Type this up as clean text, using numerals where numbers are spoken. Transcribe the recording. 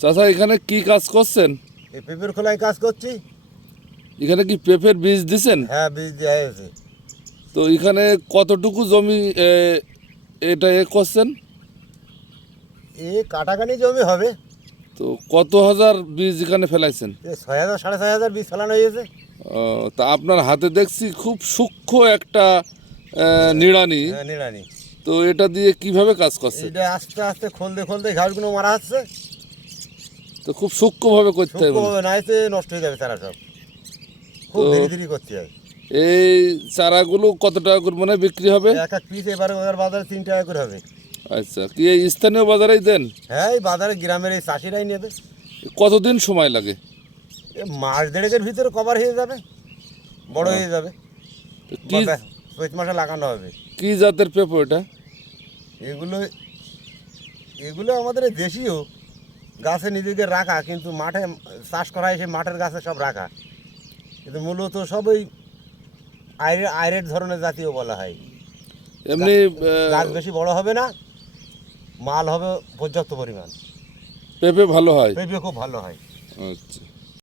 চাচা এখানে কি কাজ করছেন? এই পেঁপের খোলায় কাজ করছি। এখানে কি পেঁপের বীজ দিছেন? হ্যাঁ, বীজ দেওয়া হয়েছে। তো এখানে কতটুকু জমি এটা করছেন? কাটাকানি জমি হবে। তো কত হাজার বীজ এখানে ফেলাইছেন? 6,000 6,500 বীজ ফেলানো হয়েছে। তা আপনার হাতে দেখছি খুব সূক্ষ্ম একটা নিড়ানি। হ্যাঁ, নিড়ানি। তো এটা দিয়ে কিভাবে কাজ করছে? এটা আস্তে আস্তে খলতে খলতে ঘাসগুলো মারা হচ্ছে। তো খুব সূক্ষ্মভাবে করতে হবে। সূক্ষ্মভাবে না এসে নষ্ট হয়ে যাবে চারা সব। খুব তো ধীরে ধীরে করতে হবে। এই চারাগুলো কত টাকা করে মনে হয় বিক্রি হবে? এক এক পিস এবারে ওদের বাজারে 3 টাকা করে হবে। আচ্ছা, কি এই স্থানীয় বাজারেই দেন? হ্যাঁ, এই বাজারে গ্রামের এই চাষিরাই নেবে। কতদিন সময় লাগে? মাস দেড়েকের ভিতরে কভার হয়ে যাবে, বড় হয়ে যাবে। তো কি চৈত মাসে লাগানো হবে। কি জাতের পেঁপে এটা? এগুলো এগুলো আমাদের এই দেশীয় গাছে নিজেদের রাখা, কিন্তু মাঠে চাষ করা হয়, সেই মাঠের গাছে সব রাখা, কিন্তু মূলত সব ওই আইরেট ধরনের জাতীয় বলা হয়। এমনি গাছ বেশি বড় হবে না, মাল হবে পর্যাপ্ত পরিমাণ। পেঁপে ভালো হয়। পেঁপে খুব ভালো হয়। আচ্ছা।